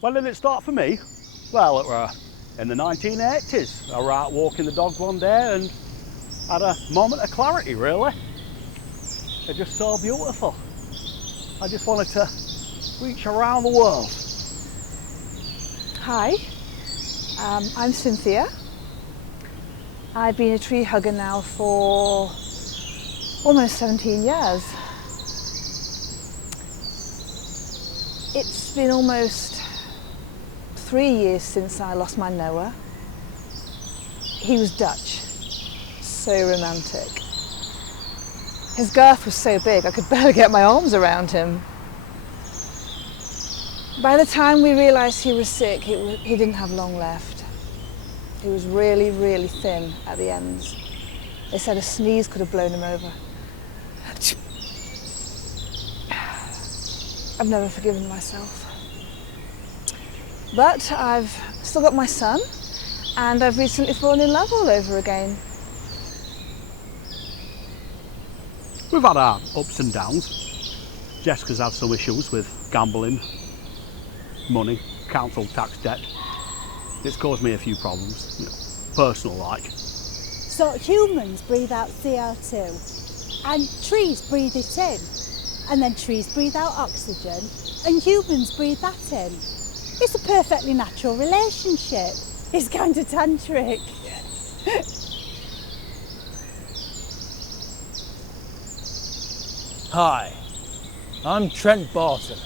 When did it start for me? Well, it were in the 1980s. I were out walking the dog one day and had a moment of clarity, really. It's just so beautiful. I just wanted to reach around the world. Hi, I'm Cynthia. I've been a tree hugger now for almost 17 years. It's been almost 3 years since I lost my Noah. He was Dutch, so romantic. His girth was so big I could barely get my arms around him. By the time we realised he was sick, he didn't have long left. He was really, really thin at the ends. They said a sneeze could have blown him over. I've never forgiven myself. But I've still got my son, and I've recently fallen in love all over again. We've had our ups and downs. Jessica's had some issues with gambling, money, council tax debt. It's caused me a few problems, personal like. So humans breathe out CO2 and trees breathe it in, and then trees breathe out oxygen and humans breathe that in. It's a perfectly natural relationship. It's kind of tantric. Hi, I'm Trent Barton,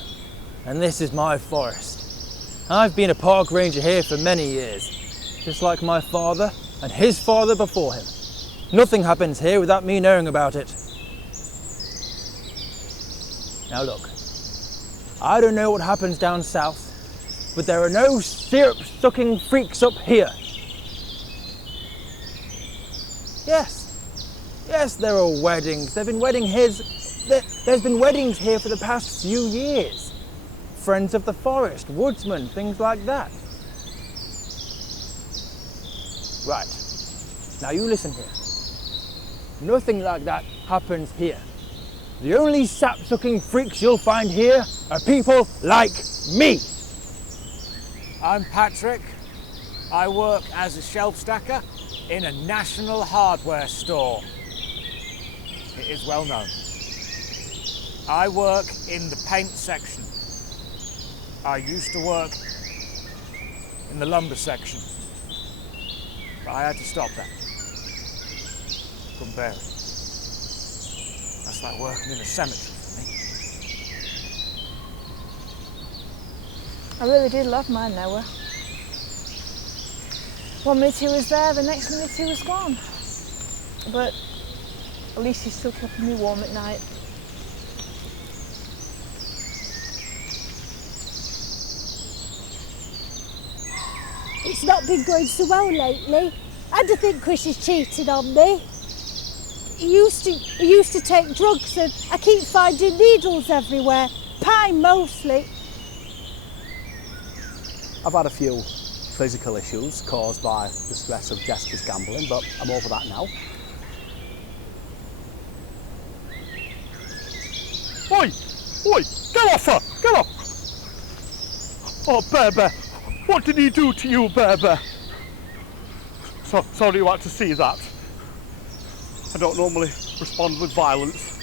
and this is my forest. I've been a park ranger here for many years, just like my father and his father before him. Nothing happens here without me knowing about it. Now look, I don't know what happens down south, but there are no syrup-sucking freaks up here. Yes, there are weddings. There's been weddings here for the past few years. Friends of the forest, woodsmen, things like that. Right, now you listen here. Nothing like that happens here. The only sap-sucking freaks you'll find here are people like me. I'm Patrick. I work as a shelf stacker in a national hardware store. It is well known. I work in the paint section. I used to work in the lumber section, but I had to stop that. Couldn't bear it. That's like working in a cemetery for me. I really did love my Noah. One minute he was there, the next minute he was gone. But at least he still kept me warm at night. It's not been going so well lately. I do think Chris is cheating on me. He used to take drugs and I keep finding needles everywhere. Pine mostly. I've had a few physical issues caused by the stress of Jessica's gambling, but I'm over that now. Oi! Oi! Get off her! Get off! Oh, Bear Bear! What did he do to you, Bear Bear? Sorry you had to see that. I don't normally respond with violence.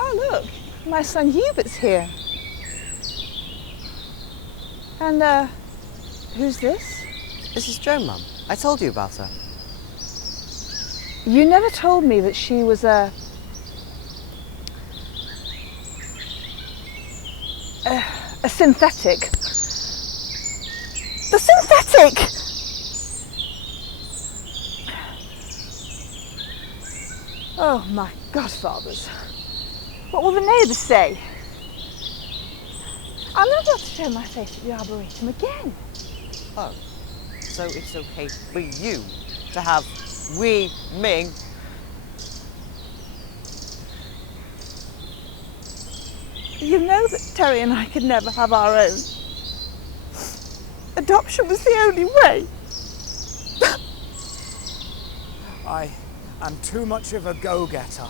Oh look, my son Hubert's here. And who's this? This is Jo, Mum. I told you about her. You never told me that she was a synthetic. The synthetic! Oh, my godfathers. What will the neighbours say? I'll never be able to show my face at the Arboretum again. Oh, so it's okay for you to have Wee Ming? You know that Terry and I could never have our own. Adoption was the only way. I am too much of a go-getter.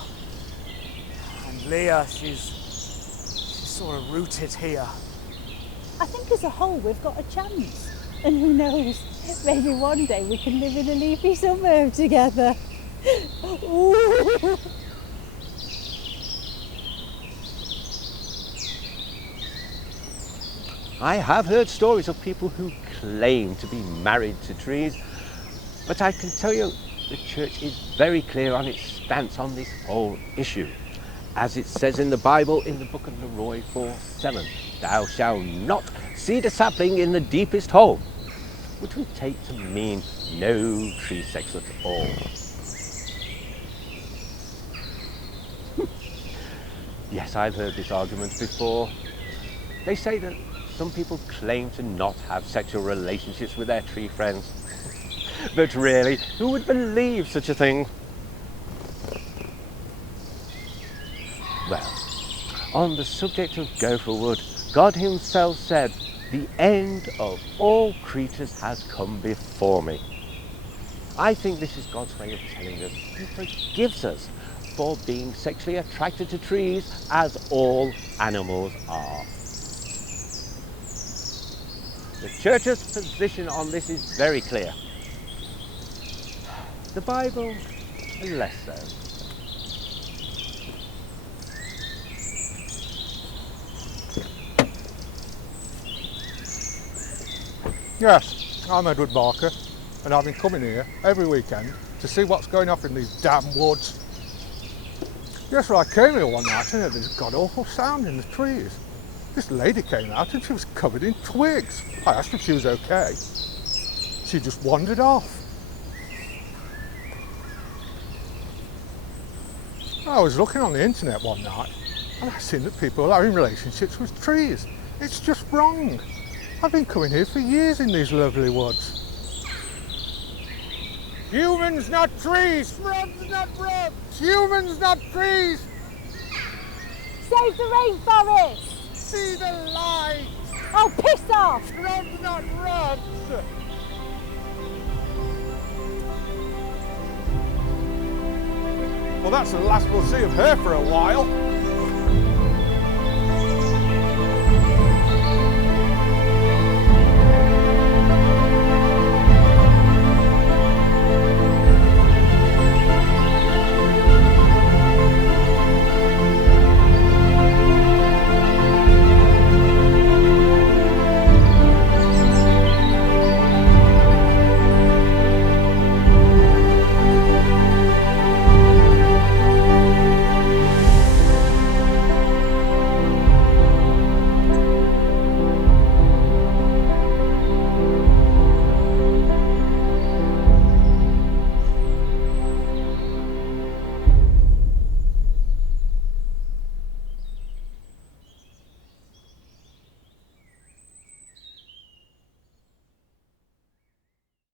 And Leah, she's sort of rooted here. I think as a whole we've got a chance. And who knows, maybe one day we can live in a leafy suburb together. Ooh. I have heard stories of people who claim to be married to trees, but I can tell you the church is very clear on its stance on this whole issue. As it says in the Bible in the book of Leroy 4:7, thou shalt not seed a sapling in the deepest hole, which we take to mean no tree sex at all. Yes, I've heard this argument before. They say that some people claim to not have sexual relationships with their tree friends. But really, who would believe such a thing? Well, on the subject of gopher wood, God himself said, "The end of all creatures has come before me." I think this is God's way of telling us he forgives us for being sexually attracted to trees, as all animals are. The church's position on this is very clear. The Bible, less so. Yes, I'm Edward Barker, and I've been coming here every weekend to see what's going on in these damn woods. Yes, I came here one night and heard this god-awful sound in the trees. This lady came out and she was covered in twigs. I asked if she was okay. She just wandered off. I was looking on the internet one night and I seen that people are in relationships with trees. It's just wrong. I've been coming here for years in these lovely woods. Humans, not trees! Shrubs, not shrubs! Humans, not trees! Save the rainforest! See the light! Oh, piss off! Shrubs, not shrubs! Well, that's the last we'll see of her for a while.